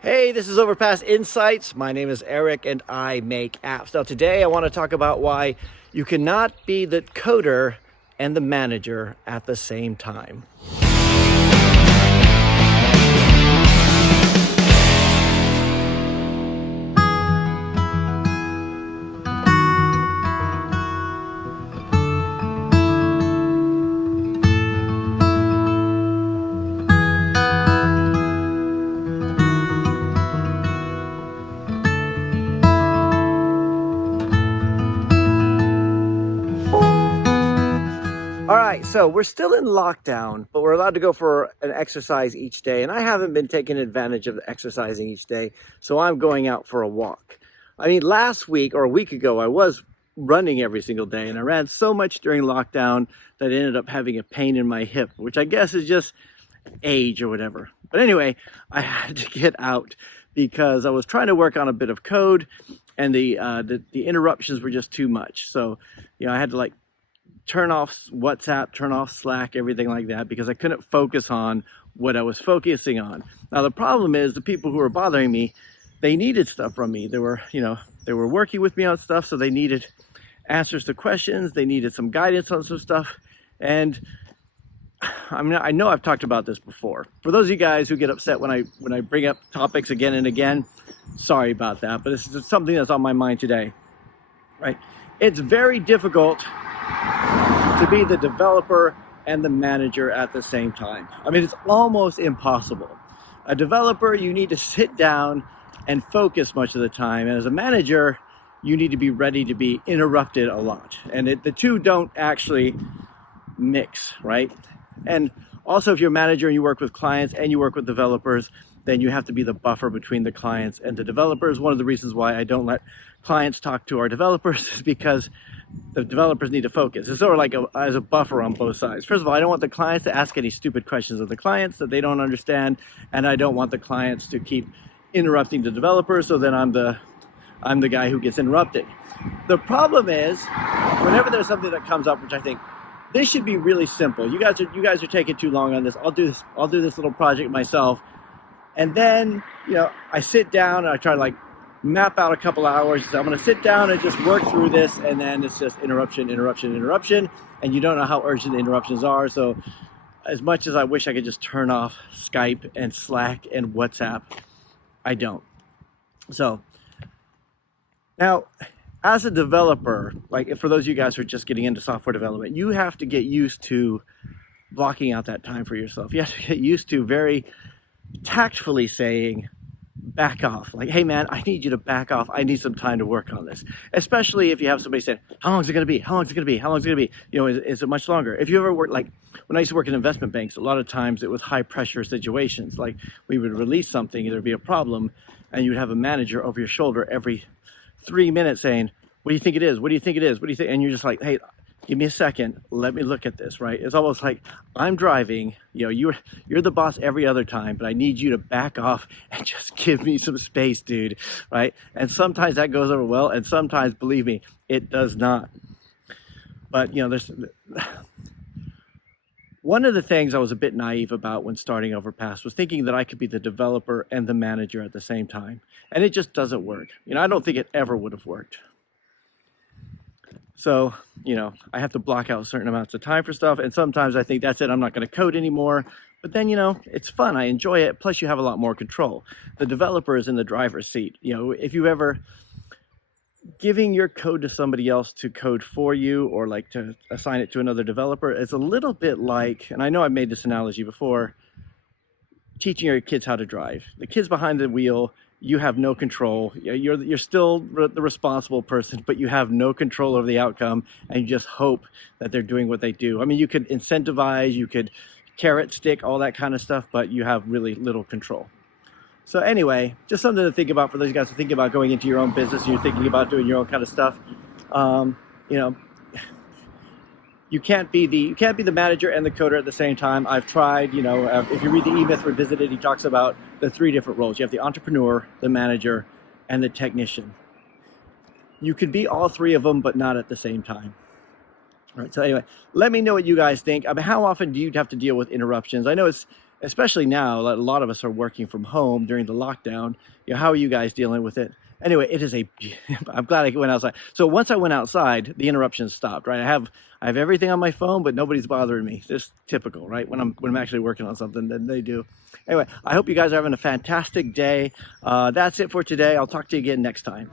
Hey, this is Overpass Insights. My name is Eric and I make apps. Now, today I want to talk about why you cannot be the coder and the manager at the same time. All right, so we're still in lockdown, but we're allowed to go for an exercise each day. And I haven't been taking advantage of exercising each day, so I'm going out for a walk. I mean, last week or a week ago, I was running every single day, and I ran so much during lockdown that I ended up having a pain in my hip, which I guess is just age or whatever. But anyway, I had to get out because I was trying to work on a bit of code, and the interruptions were just too much. So, I had to turn off WhatsApp, turn off Slack, everything like that, because I couldn't focus on what I was focusing on. Now, the problem is the people who were bothering me, they needed stuff from me. They were working with me on stuff, so they needed answers to questions. They needed some guidance on some stuff. And I know I've talked about this before. For those of you guys who get upset when I bring up topics again and again, sorry about that, but this is something that's on my mind today, right? It's very difficult to be the developer and the manager at the same time. I mean, it's almost impossible. A developer, you need to sit down and focus much of the time. And as a manager, you need to be ready to be interrupted a lot. And the two don't actually mix, right? And also, if you're a manager and you work with clients and you work with developers, then you have to be the buffer between the clients and the developers. One of the reasons why I don't let clients talk to our developers is because the developers need to focus. It's sort of like as a buffer on both sides. First of all, I don't want the clients to ask any stupid questions of the clients that they don't understand, and I don't want the clients to keep interrupting the developers, so then I'm the guy who gets interrupted. The problem is, whenever there's something that comes up, which I think this should be really simple. You guys are taking too long on this. I'll do this little project myself. And then, I sit down and I try to map out a couple hours. So I'm going to sit down and just work through this, and then it's just interruption, and you don't know how urgent the interruptions are. So as much as I wish I could just turn off Skype and Slack and WhatsApp, I don't. So now, as a developer, for those of you guys who are just getting into software development, you have to get used to blocking out that time for yourself. You have to get used to very tactfully saying, back off. Hey man, I need you to back off. I need some time to work on this. Especially if you have somebody saying, how long is it going to be? How long is it going to be? How long is it going to be? Is it much longer? If you ever worked, when I used to work in investment banks, a lot of times it was high pressure situations. We would release something, there'd be a problem, and you'd have a manager over your shoulder every 3 minutes saying, what do you think it is? What do you think it is? What do you think? And you're just like, hey, give me a second. Let me look at this, right? It's almost like I'm driving, you're the boss every other time, but I need you to back off and just give me some space, dude, right? And sometimes that goes over well, and sometimes, believe me, it does not. But, there's one of the things I was a bit naive about when starting Overpass was thinking that I could be the developer and the manager at the same time. And it just doesn't work. I don't think it ever would have worked. So, I have to block out certain amounts of time for stuff. And sometimes I think that's it. I'm not going to code anymore. But then, it's fun. I enjoy it. Plus, you have a lot more control. The developer is in the driver's seat. If you ever giving your code to somebody else to code for you, or to assign it to another developer, it's a little bit like, and I know I've made this analogy before, teaching your kids how to drive. The kids behind the wheel, you have no control. You're still the responsible person, but you have no control over the outcome, and you just hope that they're doing what they do. I mean, you could incentivize, you could carrot stick, all that kind of stuff, but you have really little control. So anyway, just something to think about for those guys who are thinking about going into your own business and you're thinking about doing your own kind of stuff. You can't be the manager and the coder at the same time. I've tried, if you read the E-Myth Revisited, he talks about the 3 different roles. You have the entrepreneur, the manager, and the technician. You could be all 3 of them, but not at the same time. All right, so anyway, let me know what you guys think. I mean, how often do you have to deal with interruptions? I know it's especially now that a lot of us are working from home during the lockdown. How are you guys dealing with it? Anyway, it is I'm glad I went outside. So once I went outside, the interruptions stopped, right? I have everything on my phone, but nobody's bothering me. Just typical, right? When I'm actually working on something, then they do. Anyway, I hope you guys are having a fantastic day. That's it for today. I'll talk to you again next time.